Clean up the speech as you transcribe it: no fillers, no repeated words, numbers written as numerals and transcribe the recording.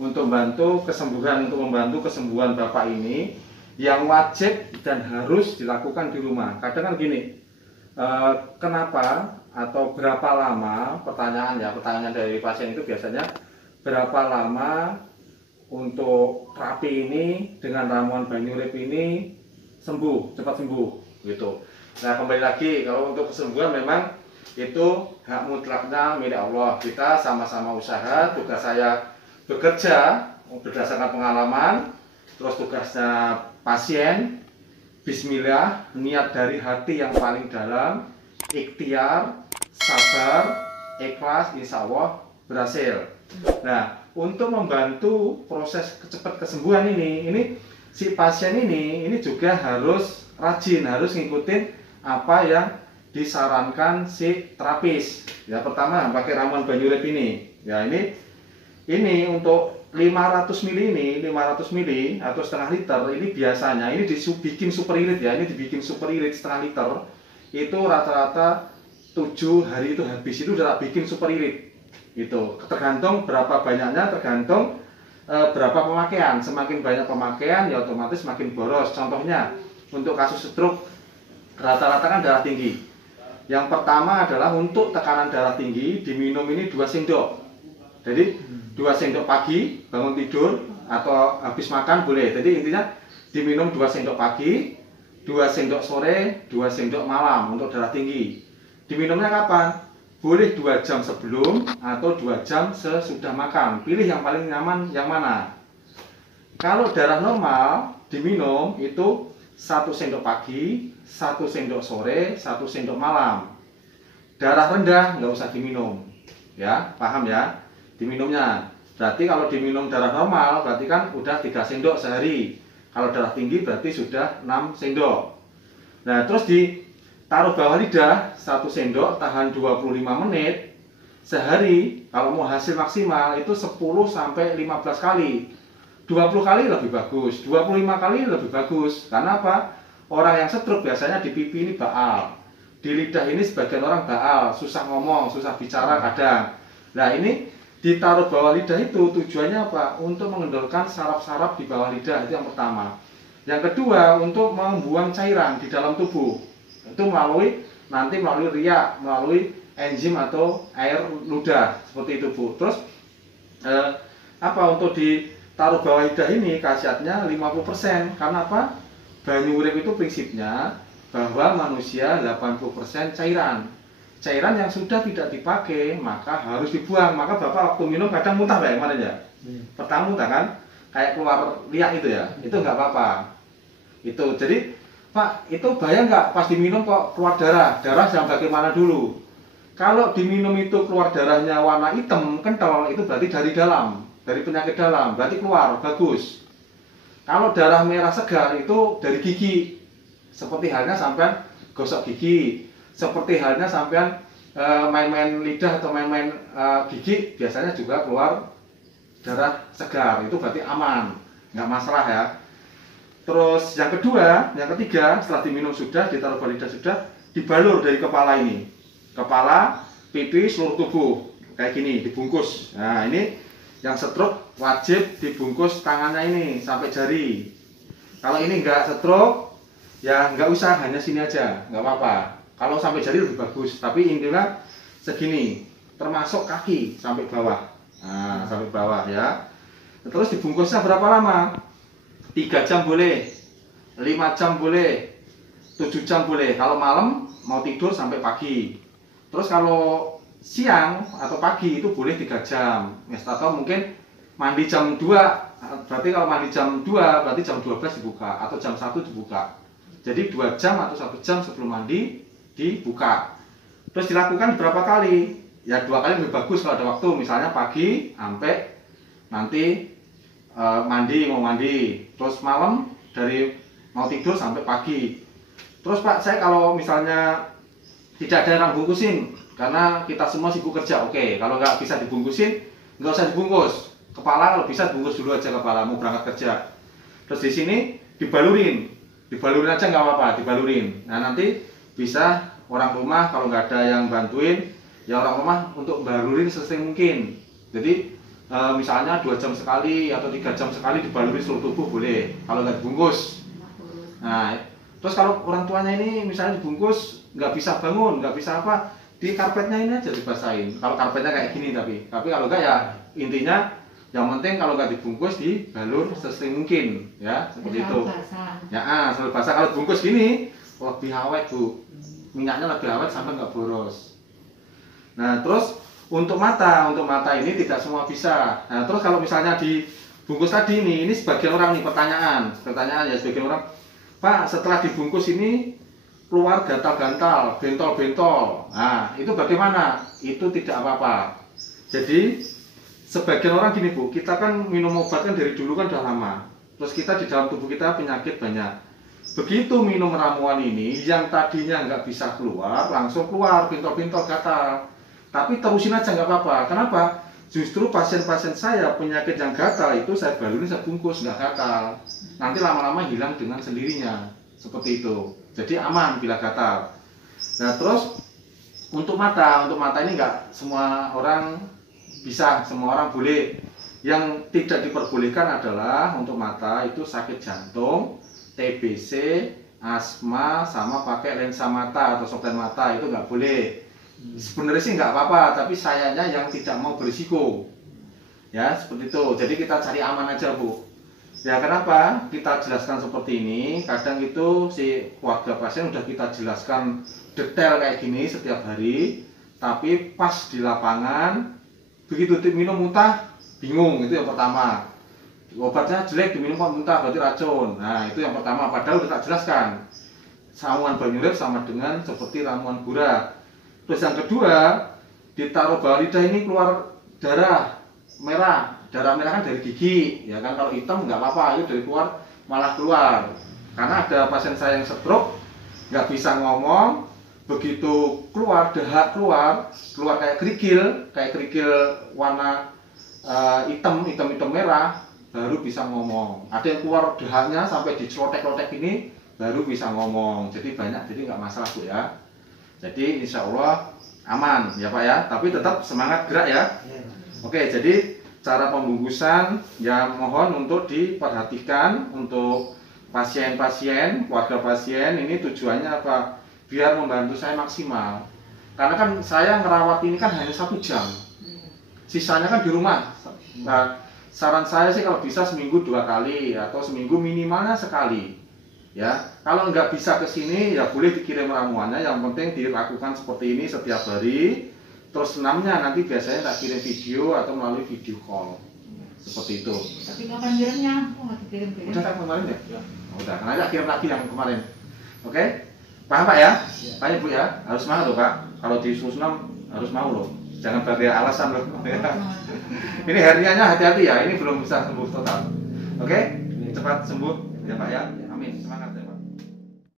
untuk membantu kesembuhan Bapak ini yang wajib dan harus dilakukan di rumah. Kadang kan gini, kenapa atau berapa lama, pertanyaan dari pasien itu biasanya berapa lama untuk terapi ini dengan ramuan Banyurip ini cepat sembuh gitu. Nah, kembali lagi, kalau untuk kesembuhan memang itu hak mutlaknya milik Allah. Kita sama-sama usaha, tugas saya bekerja berdasarkan pengalaman, terus tugasnya pasien bismillah, niat dari hati yang paling dalam, ikhtiar, sabar, ikhlas, insya Allah berhasil. Nah, untuk membantu proses cepat kesembuhan ini si pasien ini juga harus rajin, harus ngikutin apa yang disarankan si terapis. Ya, pertama pakai ramuan Banyurip ini. Ya, ini untuk 500 ml atau setengah liter ini biasanya ini dibikin super irit ya, ini dibikin super irit setengah liter itu rata-rata 7 hari itu habis, itu udah bikin super irit. Itu tergantung berapa banyaknya, tergantung berapa pemakaian. Semakin banyak pemakaian ya otomatis semakin boros. Contohnya untuk kasus stroke rata-rata kan darah tinggi. Yang pertama adalah untuk tekanan darah tinggi diminum ini 2 sendok. Jadi 2 sendok pagi bangun tidur atau habis makan boleh. Jadi intinya diminum 2 sendok pagi, 2 sendok sore, 2 sendok malam untuk darah tinggi. Diminumnya kapan? Boleh 2 jam sebelum atau 2 jam sesudah makan. Pilih yang paling nyaman yang mana. Kalau darah normal diminum itu 1 sendok pagi, 1 sendok sore, 1 sendok malam. Darah rendah nggak usah diminum. Ya, paham ya? Diminumnya. Berarti kalau diminum darah normal berarti kan udah 3 sendok sehari. Kalau darah tinggi berarti sudah 6 sendok. Nah, terus ditaruh bawah lidah 1 sendok, tahan 25 menit sehari. Kalau mau hasil maksimal itu 10 sampai 15 kali. 20 kali lebih bagus, 25 kali lebih bagus. Karena apa? Orang yang stroke biasanya di pipi ini baal. Di lidah ini sebagian orang baal, susah ngomong, susah bicara kadang. Nah, ini ditaruh bawah lidah itu tujuannya apa? Untuk mengendorkan saraf-saraf di bawah lidah, itu yang pertama. Yang kedua, untuk membuang cairan di dalam tubuh. Itu melalui riak, melalui enzim atau air ludah, seperti itu Bu. Terus untuk ditaruh bawah lidah ini khasiatnya 50%. Karena apa? Banyurip itu prinsipnya bahwa manusia 80% cairan. Cairan yang sudah tidak dipakai maka harus dibuang. Maka Bapak waktu minum kadang muntah Pak, kemarin ya. Pertama muntah kan, kayak keluar liak itu ya. Itu nggak apa-apa. Itu jadi Pak, itu bahaya nggak pas diminum kok keluar darah? Darah yang bagaimana dulu? Kalau diminum itu keluar darahnya warna hitam kental, itu berarti dari dalam, dari penyakit dalam, berarti keluar bagus. Kalau darah merah segar itu dari gigi, seperti halnya sampean gosok gigi. Seperti halnya sampean main-main lidah atau main-main gigi, biasanya juga keluar darah segar, itu berarti aman, nggak masalah ya. Terus yang ketiga, setelah diminum sudah, ditaruh bawah lidah sudah, dibalur dari kepala ini, kepala, pipi, seluruh tubuh, kayak gini, dibungkus. Nah, ini yang stroke wajib dibungkus tangannya ini sampai jari. Kalau ini nggak stroke, ya nggak usah, hanya sini aja, nggak apa-apa. Kalau sampai jari lebih bagus, tapi intinya segini, termasuk kaki sampai bawah. Nah, sampai bawah ya. Terus dibungkusnya berapa lama? 3 jam boleh, 5 jam boleh, 7 jam boleh. Kalau malam mau tidur sampai pagi. Terus kalau siang atau pagi itu boleh 3 jam. Atau mungkin mandi jam 2, berarti kalau mandi jam 2 berarti jam 12 dibuka atau jam 1 dibuka. Jadi 2 jam atau 1 jam sebelum mandi dibuka. Terus dilakukan berapa kali? Ya 2 kali lebih bagus kalau ada waktu. Misalnya pagi sampai nanti mau mandi. Terus malam dari mau tidur sampai pagi. Terus Pak, saya kalau misalnya tidak ada yang bungkusin karena kita semua sibuk kerja, oke. Kalau nggak bisa dibungkusin, nggak usah dibungkus. Kepala kalau bisa bungkus dulu aja kepala, mau berangkat kerja. Terus di sini dibalurin aja nggak apa-apa, dibalurin. Nah, nanti bisa orang rumah kalau nggak ada yang bantuin, ya orang rumah untuk balurin sesering mungkin. Jadi misalnya 2 jam sekali atau 3 jam sekali dibaluri seluruh tubuh boleh, kalau nggak dibungkus. Nah, terus kalau orang tuanya ini misalnya dibungkus nggak bisa bangun, nggak bisa apa, di karpetnya ini aja dibasahin. Kalau karpetnya kayak gini tapi kalau nggak ya intinya yang penting kalau nggak dibungkus dibalur sesering mungkin ya, seperti itu. Ya, selalu basah. Kalau dibungkus gini lebih awet Bu, minyaknya lebih awet sampai nggak boros. Nah, terus untuk mata ini tidak semua bisa. Nah, terus kalau misalnya dibungkus tadi ini sebagian orang nih pertanyaan ya, sebagian orang, Pak, setelah dibungkus ini keluar gatal-gatal, bentol-bentol. Nah, itu bagaimana? Itu tidak apa-apa. Jadi sebagian orang gini Bu, kita kan minum obat kan dari dulu kan udah lama. Terus kita di dalam tubuh kita penyakit banyak. Begitu minum ramuan ini, yang tadinya nggak bisa keluar, langsung keluar bentol-bentol gatal. Tapi terusin aja nggak apa-apa. Kenapa? Justru pasien-pasien saya penyakit yang gatal itu saya baluri, saya bungkus, nggak gatal. Nanti lama-lama hilang dengan sendirinya. Seperti itu. Jadi aman bila gatal. Nah, terus untuk mata ini nggak semua orang bisa, semua orang boleh. Yang tidak diperbolehkan adalah untuk mata itu sakit jantung, TBC, asma, sama pakai lensa mata atau soplen mata, itu nggak boleh. Sebenarnya sih nggak apa-apa, tapi sayanya yang tidak mau berisiko. Ya, seperti itu. Jadi kita cari aman aja Bu. Ya, kenapa kita jelaskan seperti ini? Kadang itu si keluarga pasien udah kita jelaskan detail kayak gini setiap hari, tapi pas di lapangan begitu minum muntah bingung. Itu yang pertama. Obatnya jelek diminum kok muntah, berarti racun. Nah, itu yang pertama, padahal udah tak jelaskan. Ramuan Banyurep sama dengan seperti ramuan gula. Terus yang kedua, ditaruh bawah lidah ini keluar darah merah. Darah merah kan dari gigi, ya kan. Kalau hitam nggak apa-apa, itu dari keluar malah keluar. Karena ada pasien saya yang stroke, nggak bisa ngomong, begitu keluar dahak keluar kayak kerikil warna hitam merah, baru bisa ngomong. Ada yang keluar dahaknya sampai dicelotek-lotek ini, baru bisa ngomong. Jadi banyak, jadi nggak masalah Bu ya. Jadi insya Allah aman ya Pak ya, tapi tetap semangat gerak ya. Oke, jadi cara pembungkusan ya mohon untuk diperhatikan untuk pasien-pasien, keluarga pasien ini tujuannya apa? Biar membantu saya maksimal. Karena kan saya ngerawat ini kan hanya 1 jam, sisanya kan di rumah. Nah, saran saya sih kalau bisa seminggu 2 kali atau seminggu minimalnya sekali. Ya, kalau nggak bisa ke sini ya boleh dikirim ramuannya, yang penting dilakukan seperti ini setiap hari. Terus senamnya nanti biasanya tak kirim video atau melalui video call. Seperti itu. Tapi kapan kirimnya? Kok nggak dikirim-kirim? Udah kan kemarin ya? Udah, nanti tak kirim lagi yang kemarin. Oke? Paham Pak ya? Paham Bu ya? Harus semangat loh Pak. Kalau disuruh senam harus mau loh. Jangan pakai alasan loh. Ini hernianya hati-hati ya, ini belum bisa sembuh total. Oke? Cepat sembuh ya Pak ya. Amin. Semangat ya.